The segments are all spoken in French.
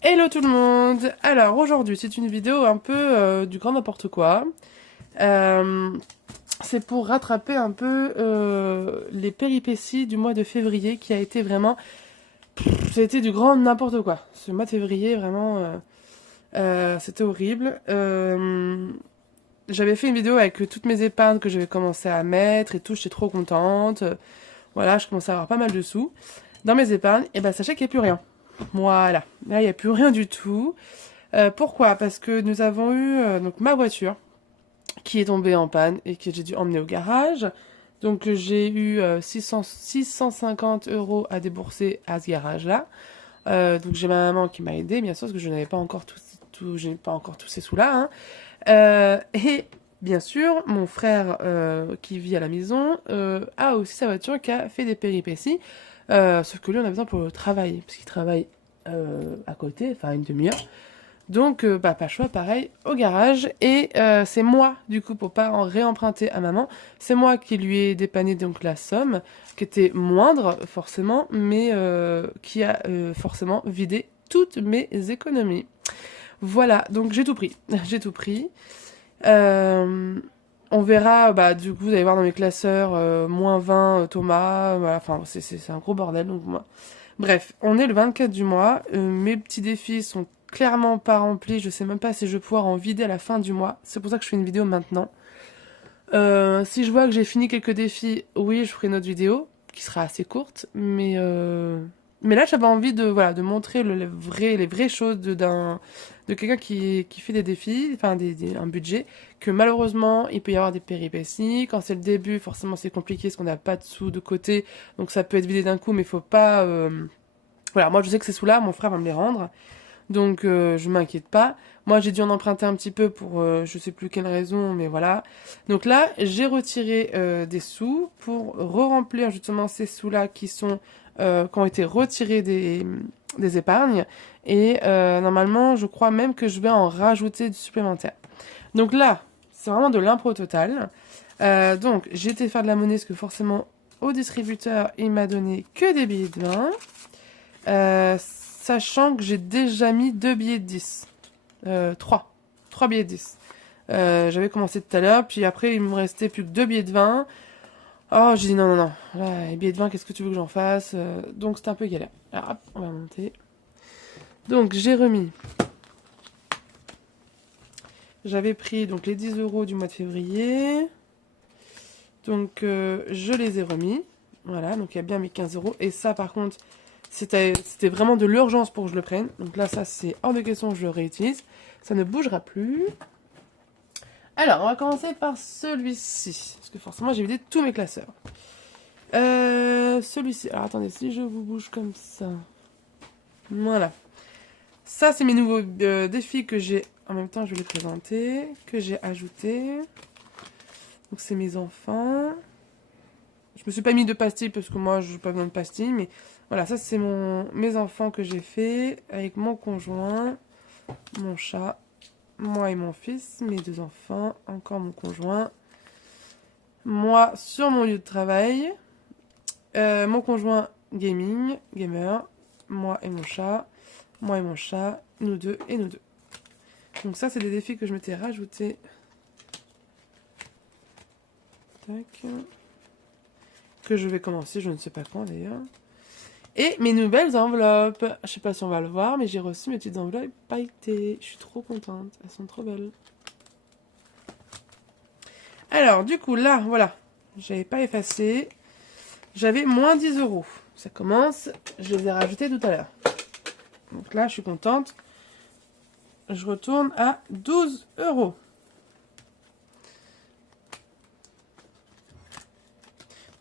Hello tout le monde! Alors aujourd'hui c'est une vidéo un peu du grand n'importe quoi. Euh, c'est pour rattraper un peu les péripéties du mois de février qui a été vraiment... Ça a été du grand n'importe quoi. Ce mois de février vraiment c'était horrible. J'avais fait une vidéo avec toutes mes épargnes que j'avais commencé à mettre et tout, j'étais trop contente. Voilà, je commençais à avoir pas mal de sous dans mes épargnes. Et ben sachez qu'il n'y a plus rien. Voilà, là il n'y a plus rien du tout. Pourquoi? Parce que nous avons eu donc ma voiture qui est tombée en panne et que j'ai dû emmener au garage. Donc j'ai eu 650 euros à débourser à ce garage-là. Donc j'ai ma maman qui m'a aidé, bien sûr, parce que je n'avais pas encore je n'ai pas encore tous ces sous-là, hein. Et bien sûr, mon frère qui vit à la maison a aussi sa voiture qui a fait des péripéties. Sauf que lui, on a besoin pour le travail, parce qu'il travaille à côté, enfin une demi-heure. Donc, bah, pas le choix, pareil, au garage. Et c'est moi, du coup, pour pas en réemprunter à maman, c'est moi qui lui ai dépanné donc la somme, qui était moindre, forcément, mais qui a forcément vidé toutes mes économies. Voilà, donc j'ai tout pris. J'ai tout pris. Euh, on verra, bah, du coup, vous allez voir dans mes classeurs, -20, Thomas, voilà, enfin, c'est un gros bordel, donc moi. Bref, on est le 24 du mois, mes petits défis sont clairement pas remplis, je sais même pas si je vais pouvoir en vider à la fin du mois, c'est pour ça que je fais une vidéo maintenant. Si je vois que j'ai fini quelques défis, oui, je ferai une autre vidéo, qui sera assez courte, mais là, j'avais envie de, voilà, de montrer les vraies choses de quelqu'un qui fait des défis, enfin, un budget, que malheureusement, il peut y avoir des péripéties. Quand c'est le début, forcément, c'est compliqué, parce qu'on n'a pas de sous de côté, donc ça peut être vidé d'un coup, mais faut pas, voilà, moi, je sais que ces sous-là, mon frère va me les rendre. Donc je m'inquiète pas. Moi j'ai dû en emprunter un petit peu pour je sais plus quelle raison, mais voilà. Donc là j'ai retiré des sous pour re-remplir justement ces sous-là qui ont été retirés des épargnes. Et normalement je crois même que je vais en rajouter du supplémentaire. Donc là c'est vraiment de l'impro total. Donc j'ai été faire de la monnaie parce que forcément au distributeur il m'a donné que des billets de 20. Sachant que j'ai déjà mis 2 billets de 10. 3. 3 billets de 10. J'avais commencé tout à l'heure, puis après il me restait plus que 2 billets de 20. Oh, j'ai dit non, non, non. Là, les billets de 20, qu'est-ce que tu veux que j'en fasse? Donc c'était un peu galère. Alors hop, on va monter. Donc j'ai remis. J'avais pris donc les 10 euros du mois de février. Donc je les ai remis. Voilà, donc il y a bien mes 15 euros. Et ça par contre, c'était vraiment de l'urgence pour que je le prenne. Donc là, ça, c'est hors de question, je le réutilise. Ça ne bougera plus. Alors, on va commencer par celui-ci. Parce que forcément, j'ai vidé tous mes classeurs. Celui-ci. Alors, attendez, si je vous bouge comme ça. Voilà. Ça, c'est mes nouveaux défis que j'ai... En même temps, je vais les présenter. Que j'ai ajoutés. Donc, c'est mes enfants. Je me suis pas mis de pastilles parce que moi, je n'ai pas besoin de pastilles. Mais voilà, ça, c'est mes enfants que j'ai fait avec mon conjoint, mon chat, moi et mon fils, mes 2 enfants, encore mon conjoint, moi sur mon lieu de travail, mon conjoint gamer, moi et mon chat, nous deux et nous deux. Donc ça, c'est des défis que je m'étais rajoutés. Tac. Que je vais commencer, je ne sais pas quand d'ailleurs. Et mes nouvelles enveloppes. Je sais pas si on va le voir, mais j'ai reçu mes petites enveloppes pailletées. Je suis trop contente. Elles sont trop belles. Alors, du coup, là, voilà. J'avais pas effacé. J'avais moins 10 euros. Ça commence. Je les ai rajoutés tout à l'heure. Donc là, je suis contente. Je retourne à 12 euros.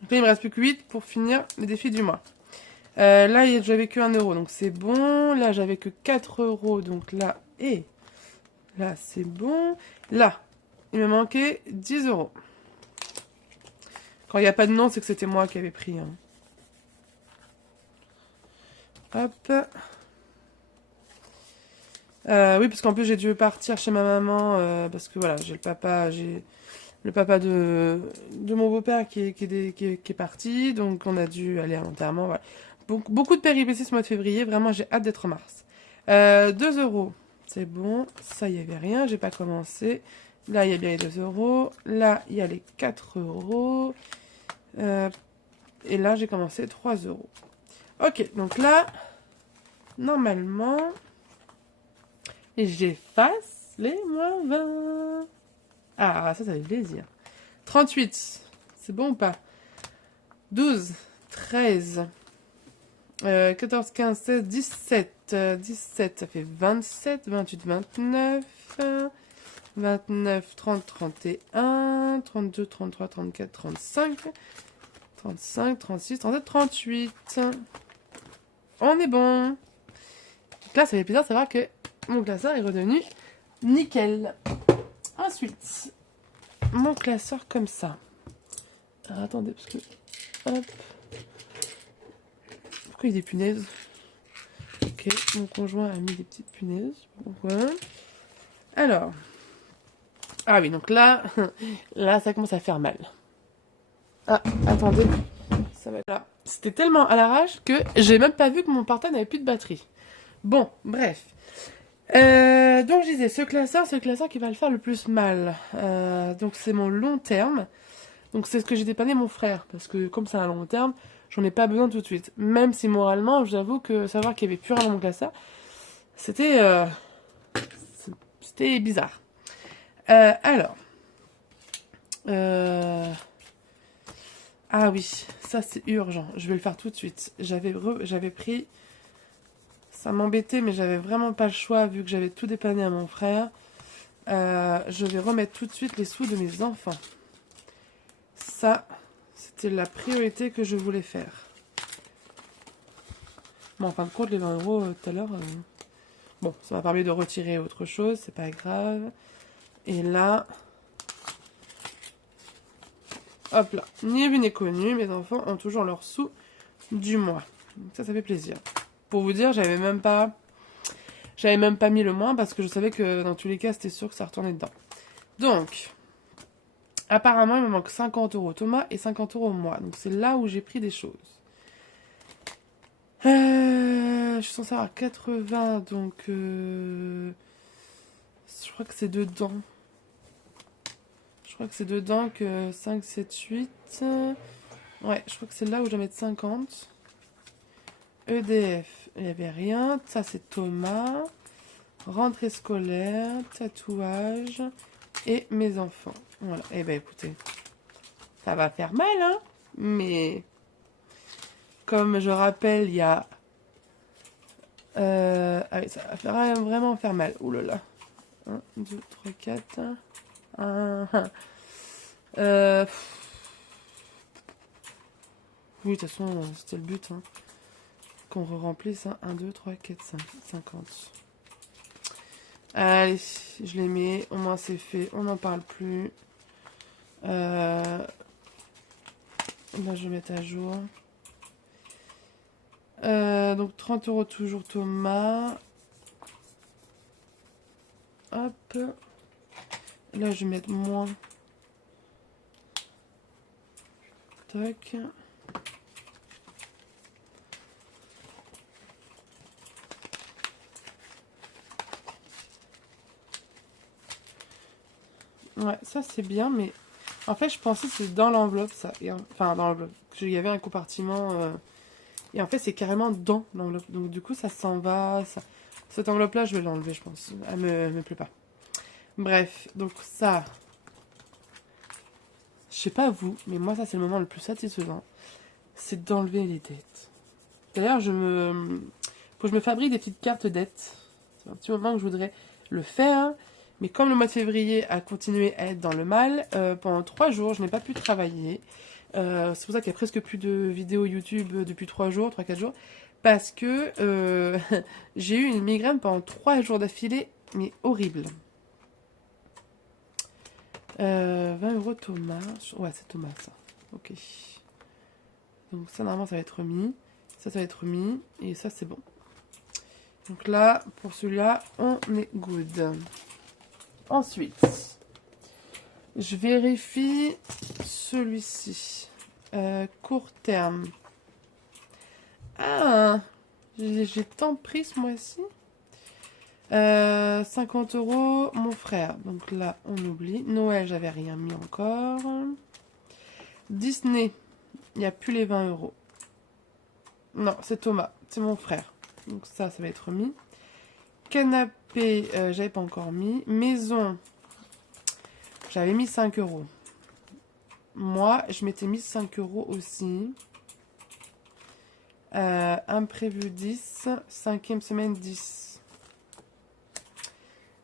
Donc là, il me reste plus que 8 pour finir les défis du mois. Là, j'avais que 1 euro, donc c'est bon. Là, j'avais que 4 euros, donc là, et là, c'est bon. Là, il me manquait 10 euros. Quand il n'y a pas de nom, c'est que c'était moi qui avais pris. Hein. Hop. Oui, parce qu'en plus, j'ai dû partir chez ma maman, parce que voilà, j'ai le papa de mon beau-père qui est parti, donc on a dû aller à l'enterrement, voilà. Beaucoup de péripéties ce mois de février, vraiment, j'ai hâte d'être en mars. 2 euros. C'est bon. Ça, il n'y avait rien. J'ai pas commencé. Là, il y a bien les 2 euros. Là, il y a les 4 euros. Et là, j'ai commencé 3 euros. Ok, donc là, normalement, j'efface les moins 20. Ah, ça fait plaisir. 38, c'est bon ou pas? 12, 13, 14, 15, 16, 17. 17, ça fait 27, 28, 29, 29, 30, 31, 32, 33, 34, 35, 35, 36, 37, 38. On est bon. Donc là, ça fait plaisir de savoir que mon classeur est redevenu nickel. Ensuite, mon classeur comme ça. Alors, attendez, parce que... Hop. Pourquoi il y a des punaises? Ok, mon conjoint a mis des petites punaises. Pourquoi? Alors. Ah oui, donc là, ça commence à faire mal. Ah, attendez. Ça va être là. C'était tellement à l'arrache que j'ai même pas vu que mon portable n'avait plus de batterie. Bon, bref. Donc je disais, ce classeur, c'est le classeur qui va le faire le plus mal. Donc c'est mon long terme. Donc c'est ce que j'ai dépanné mon frère. Parce que comme c'est un long terme, j'en ai pas besoin tout de suite. Même si moralement, j'avoue que savoir qu'il n'y avait plus rien dans mon classeur, c'était bizarre. Alors. Ah oui, ça c'est urgent. Je vais le faire tout de suite. J'avais pris... Ça m'embêtait, mais j'avais vraiment pas le choix vu que j'avais tout dépanné à mon frère. Je vais remettre tout de suite les sous de mes enfants. Ça, c'était la priorité que je voulais faire. Bon, en fin de compte, les 20 euros tout à l'heure... Bon, ça m'a permis de retirer autre chose, c'est pas grave. Et là... Hop là, ni vu ni connu, mes enfants ont toujours leurs sous du mois. Donc ça fait plaisir. Pour vous dire, j'avais même pas mis le moins parce que je savais que dans tous les cas, c'était sûr que ça retournait dedans. Donc, apparemment, il me manque 50 euros Thomas et 50 euros moi. Donc c'est là où j'ai pris des choses. Je suis censée avoir 80, donc je crois que c'est dedans. Je crois que c'est dedans que 5, 7, 8. Ouais, je crois que c'est là où je dois mettre 50. EDF, il n'y avait rien. Ça, c'est Thomas. Rentrée scolaire, tatouage et mes enfants. Voilà. Eh ben, écoutez, ça va faire mal, hein. Mais, comme je rappelle, il y a... Ah oui, ça va vraiment faire mal. Ouh là là. 1, 2, 3, 4... 1... Oui, de toute façon, c'était le but. Hein. Qu'on remplisse. Hein. 1, 2, 3, 4, 5, 50. Allez, je les mets. Au moins, c'est fait. On n'en parle plus. Là, je vais mettre à jour. Donc, 30 euros toujours Thomas. Hop. Là, je vais mettre moins. Tac. Ouais, ça c'est bien, mais en fait, je pensais que c'était dans l'enveloppe, ça. Enfin, dans l'enveloppe. Il y avait un compartiment. Et en fait, c'est carrément dans l'enveloppe. Donc, du coup, ça s'en va. Ça... Cette enveloppe-là, je vais l'enlever, je pense. Elle me plaît pas. Bref, donc ça. Je sais pas vous, mais moi, ça, c'est le moment le plus satisfaisant. C'est d'enlever les dettes. D'ailleurs, faut que je me fabrique des petites cartes dettes. C'est un petit moment que je voudrais le faire. Mais comme le mois de février a continué à être dans le mal, pendant 3 jours, je n'ai pas pu travailler. C'est pour ça qu'il y a presque plus de vidéos YouTube depuis 3 jours, 3-4 jours. Parce que j'ai eu une migraine pendant 3 jours d'affilée, mais horrible. 20 euros Thomas. Ouais, c'est Thomas ça. Ok. Donc ça, normalement, ça va être remis. Ça va être remis. Et ça, c'est bon. Donc là, pour celui-là, on est good. Ensuite, je vérifie celui-ci. Court terme. Ah, j'ai tant pris ce mois-ci. 50 euros, mon frère. Donc là, on oublie. Noël, j'avais rien mis encore. Disney, il n'y a plus les 20 euros. Non, c'est Thomas, c'est mon frère. Donc ça va être mis. Canapé, j'avais pas encore mis. Maison, j'avais mis 5 euros. Moi, je m'étais mis 5 euros aussi. Imprévu 10. 5e semaine 10.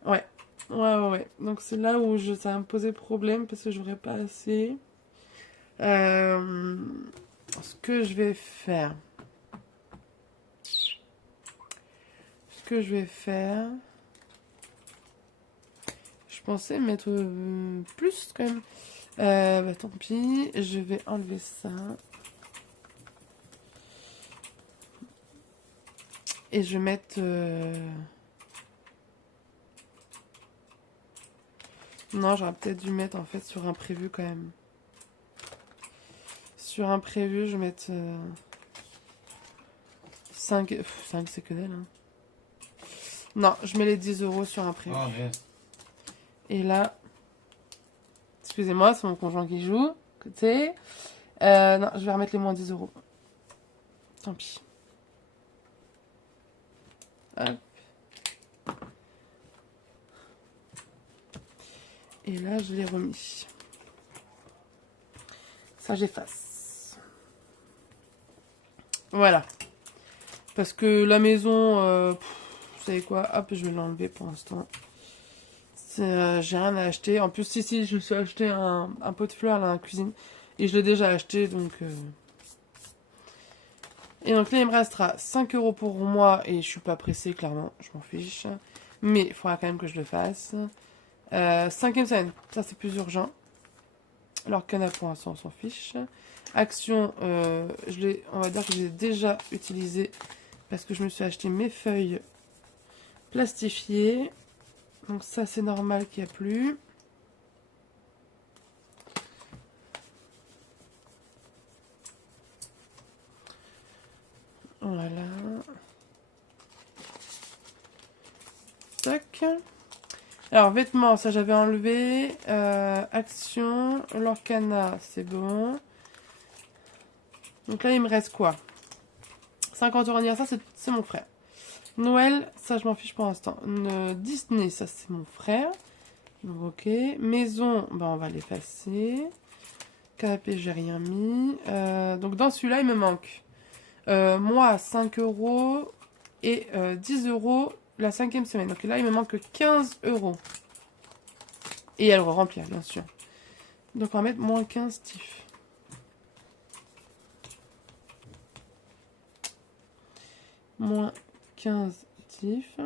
Ouais. Ouais. Donc c'est là où ça va me poser problème parce que j'aurais pas assez. Ce que je vais faire. Je pensais mettre plus quand même. Bah tant pis, je vais enlever ça. Et je vais mettre... Non, j'aurais peut-être dû mettre en fait sur imprévu quand même. Sur imprévu, je vais mettre 5... 5 c'est que dalle. Hein. Non, je mets les 10 euros sur imprévu. Oh, merde. Et là... Excusez-moi, c'est mon conjoint qui joue. Côté. Non, je vais remettre les moins 10 euros. Tant pis. Hop. Et là, je l'ai remis. Ça, j'efface. Voilà. Parce que la maison, vous savez quoi? Hop, je vais l'enlever pour l'instant. J'ai rien à acheter. En plus, si, je me suis acheté un pot de fleurs là, dans la cuisine. Et je l'ai déjà acheté, donc... Et donc là, il me restera 5 euros pour moi. Et je suis pas pressée, clairement. Je m'en fiche. Mais il faudra quand même que je le fasse. 5e semaine. Ça, c'est plus urgent. Alors, canapé, pour l'instant, on s'en fiche. Action, on va dire que j'ai déjà utilisé. Parce que je me suis acheté mes feuilles plastifiées. Donc ça, c'est normal qu'il n'y a plus. Voilà. Tac. Alors, vêtements, ça j'avais enlevé. Action, Lorcana, c'est bon. Donc là, il me reste quoi? 50 euros anniversaire, c'est mon frère. Noël, ça je m'en fiche pour l'instant. Disney, ça c'est mon frère. Donc ok. Maison, ben on va l'effacer. Canapé, j'ai rien mis. Donc dans celui-là, il me manque. Moi, 5 euros et 10 euros la 5e semaine. Donc là, il me manque 15 euros. Et elle remplir, bien sûr. Donc on va mettre moins 15 tif. Moins 15 tif.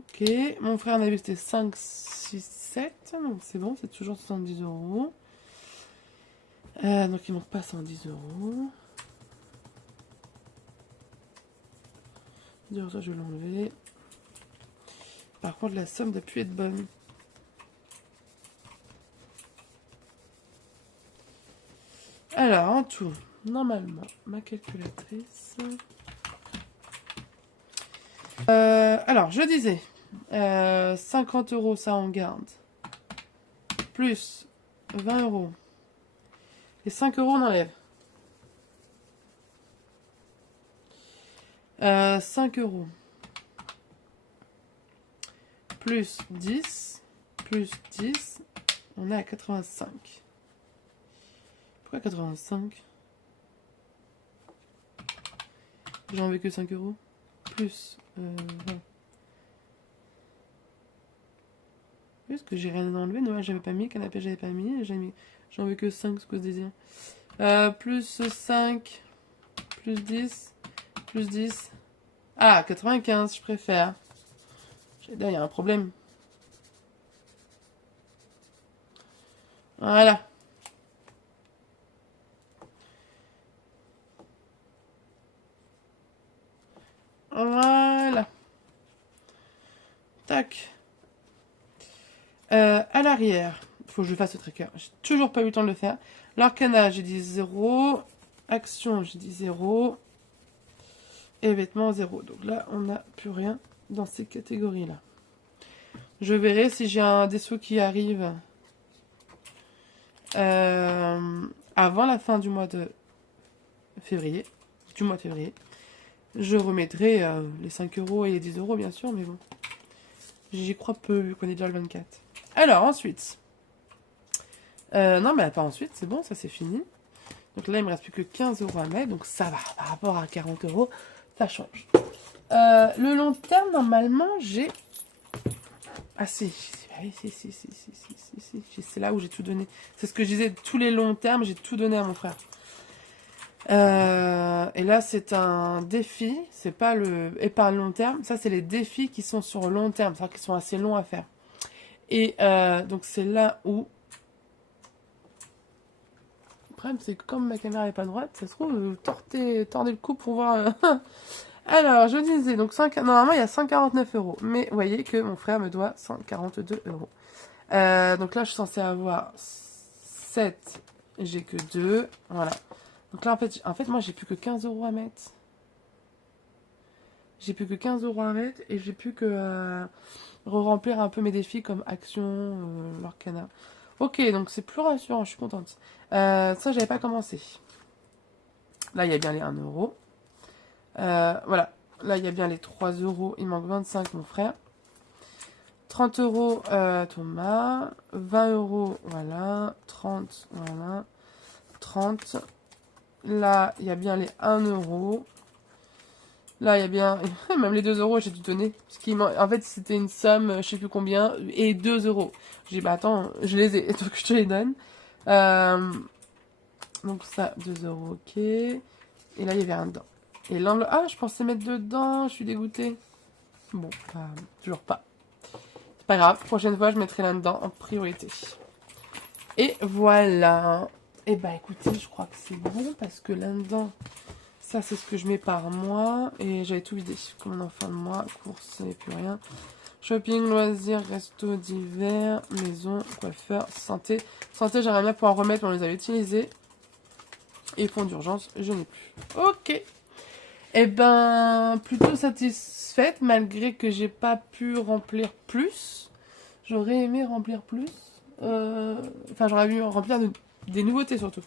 Ok. Mon frère en a vu c'était 5, 6, 7. Donc c'est bon, c'est toujours 70 euros. Donc il manque pas 110 euros. Dire ça, je vais l'enlever. Par contre, la somme doit plus être bonne. Alors, en tout, normalement, ma calculatrice. Alors, je disais, 50 euros, ça on garde. Plus 20 euros. Et 5 euros, on enlève. 5 euros. Plus 10. Plus 10. On est à 85. Pourquoi 85? J'ai enlevé que 5 euros. Plus 20. Est-ce que j'ai rien enlevé? Noël, j'avais pas mis. Canapé, j'avais pas mis. J'en veux que 5, ce que je disais. Plus 5. Plus 10. Plus 10. Ah, 95, je préfère. J'ai dit, il y a un problème. Voilà. Voilà. Tac. À l'arrière, il faut que je fasse le tracker. J'ai toujours pas eu le temps de le faire. L'arcana, j'ai dit 0. Action, j'ai dit 0. Et vêtements, 0. Donc là, on n'a plus rien dans ces catégories-là. Je verrai si j'ai un des sous qui arrive avant la fin du mois de février. Je remettrai les 5 € et les 10 € bien sûr, mais bon. J'y crois peu vu qu'on est déjà le 24. Alors ensuite. Non mais pas ensuite, c'est bon, ça c'est fini. Donc là il me reste plus que 15 € à mettre, donc ça va. Par rapport à 40 €, ça change. Le long terme, normalement, j'ai... Ah si, c'est là où j'ai tout donné. C'est ce que je disais, tous les longs termes, j'ai tout donné à mon frère. Et là, c'est un défi, c'est pas le épargne long terme, ça c'est les défis qui sont sur long terme, c'est-à-dire qui sont assez longs à faire. Et donc c'est là où... Le problème, c'est que comme ma caméra n'est pas droite, ça se trouve, tordez le cou pour voir... Alors, je disais, donc normalement il y a 149 €, mais vous voyez que mon frère me doit 142 €. Donc là, je suis censée avoir 7, j'ai que 2, voilà. Donc là, en fait moi, j'ai plus que 15 € à mettre. J'ai plus que 15 € à mettre et j'ai plus que re-remplir un peu mes défis comme Action, l'Orcana. Ok, donc c'est plus rassurant, je suis contente. Ça, j'avais pas commencé. Là, il y a bien les 1 €. Voilà, là il y a bien les 3 €, il manque 25 mon frère. 30 € Thomas, 20 €, voilà, 30, voilà, 30. Là, il y a bien les 1 €. Là, il y a bien, même les 2 € j'ai dû donner. En fait, c'était une somme, je sais plus combien, et 2 €. J'ai dit, bah attends, je les ai, donc je te les donne. Donc ça, 2 €, ok. Et là, il y avait un dedans. Et l'enveloppe... Ah, je pensais mettre dedans, je suis dégoûtée. Bon, toujours pas. C'est pas grave, prochaine fois, je mettrai là-dedans en priorité. Et voilà. Et bah écoutez, je crois que c'est bon, parce que là-dedans, ça c'est ce que je mets par mois. Et j'avais tout vidé, comme en fin de mois, courses, il n'y avait plus rien. Shopping, loisirs, resto d'hiver, maison, coiffeur, santé. Santé, j'aimerais bien pouvoir en remettre, mais on les avait utilisés. Et fonds d'urgence, je n'ai plus. Ok. Eh ben, plutôt satisfaite, malgré que j'ai pas pu remplir plus. J'aurais aimé remplir plus. Enfin, j'aurais aimé remplir des nouveautés, surtout.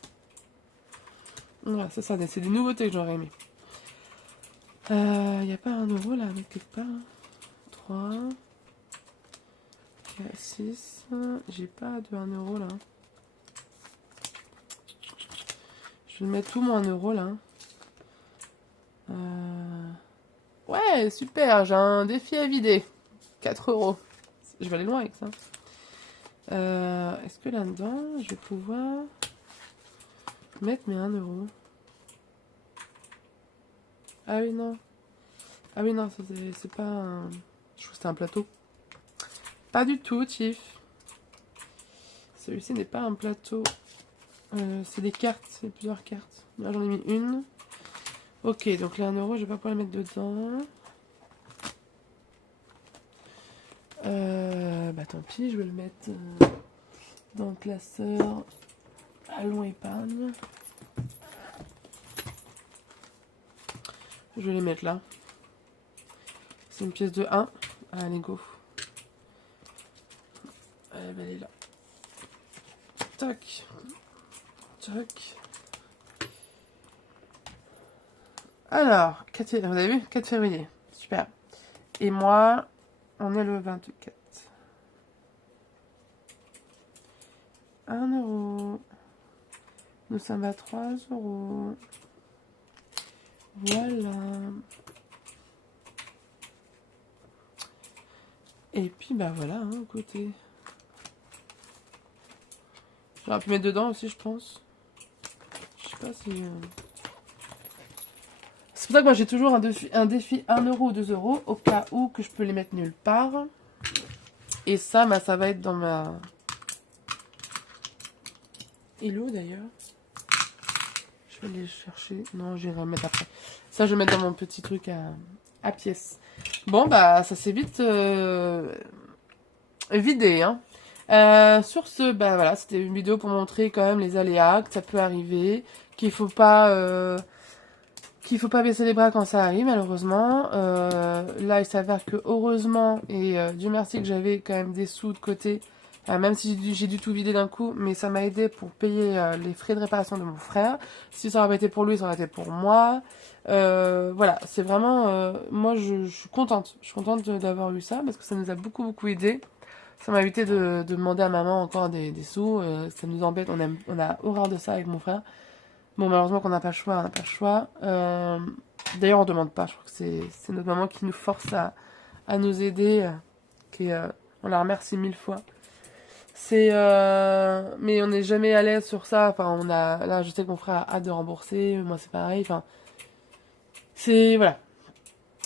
Voilà, c'est ça, c'est des nouveautés que j'aurais aimé. Y a pas 1 €, là, quelque part. 3. 6. J'ai pas de 1 €, là. Je vais mettre tout mon 1 €, là. Ouais, super, j'ai un défi à vider. 4 €. Je vais aller loin avec ça. Est-ce que là-dedans, je vais pouvoir mettre mes 1 €? Ah oui, non. Ah oui, non, c'est pas un... Je trouve que c'était un plateau. Pas du tout, Tiff. Celui-ci n'est pas un plateau. C'est des cartes, c'est plusieurs cartes. Là, j'en ai mis une. Ok, donc les 1 €, je vais pas pouvoir les mettre dedans. Bah tant pis, je vais le mettre dans le classeur Allons épargne. Je vais les mettre là. C'est une pièce de 1. Allez, go. Elle est là. Tac. Tac. Alors, vous avez vu 4 février. Super. Et moi, on est le 24. 1 €. Nous sommes à 3 €. Voilà. Et puis, bah voilà, hein, côté. J'aurais pu mettre dedans aussi, je pense. Je sais pas si... C'est pour ça que moi j'ai toujours un défi 1 € ou 2 € au cas où que je peux les mettre nulle part. Et ça, bah, ça va être dans ma... Hello d'ailleurs. Je vais les chercher. Non, j'irai mettre après. Ça, je vais mettre dans mon petit truc à pièces. Bon, bah, ça s'est vite vidé, hein. Sur ce, bah voilà, c'était une vidéo pour montrer quand même les aléas, que ça peut arriver, qu'il faut pas qu'il faut pas baisser les bras quand ça arrive, malheureusement. Là, il s'avère que heureusement, et Dieu merci que j'avais quand même des sous de côté, même si j'ai dû tout vider d'un coup, mais ça m'a aidé pour payer les frais de réparation de mon frère. Si ça aurait été pour lui, ça aurait été pour moi. Voilà, c'est vraiment... moi, je suis contente. Je suis contente d'avoir eu ça, parce que ça nous a beaucoup, beaucoup aidé. Ça m'a évité de demander à maman encore des sous. Ça nous embête, on a horreur de ça avec mon frère. Bon, malheureusement qu'on n'a pas le choix, on n'a pas le choix. D'ailleurs, on demande pas, je crois que c'est notre maman qui nous force à nous aider. On la remercie 1000 fois. Mais on n'est jamais à l'aise sur ça. Enfin, là, je sais que mon frère a hâte de rembourser, moi c'est pareil. Enfin, voilà.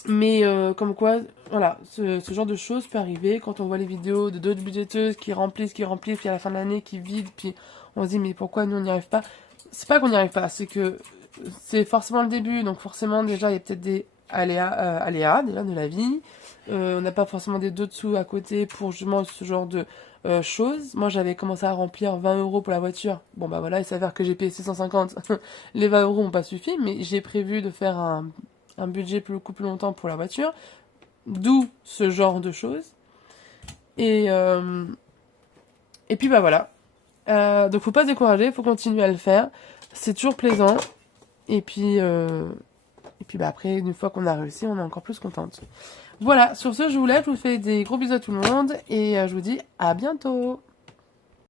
Mais comme quoi, voilà, ce genre de choses peut arriver quand on voit les vidéos de d'autres budgéteuses qui remplissent, puis à la fin de l'année qui vident, puis on se dit mais pourquoi nous on n'y arrive pas? C'est pas qu'on n'y arrive pas, c'est que c'est forcément le début, donc forcément déjà il y a peut-être des aléas déjà de la vie. On n'a pas forcément des deux dessous à côté pour justement ce genre de choses. Moi j'avais commencé à remplir 20 euros pour la voiture. Bon bah voilà, il s'avère que j'ai payé 650. Les 20 euros n'ont pas suffi, mais j'ai prévu de faire un budget beaucoup plus longtemps pour la voiture. D'où ce genre de choses. Et, euh, et puis bah voilà. Donc faut pas se décourager, faut continuer à le faire. C'est toujours plaisant. Et puis bah après, une fois qu'on a réussi, on est encore plus contente. Voilà, sur ce, je vous laisse, je vous fais des gros bisous à tout le monde et je vous dis à bientôt.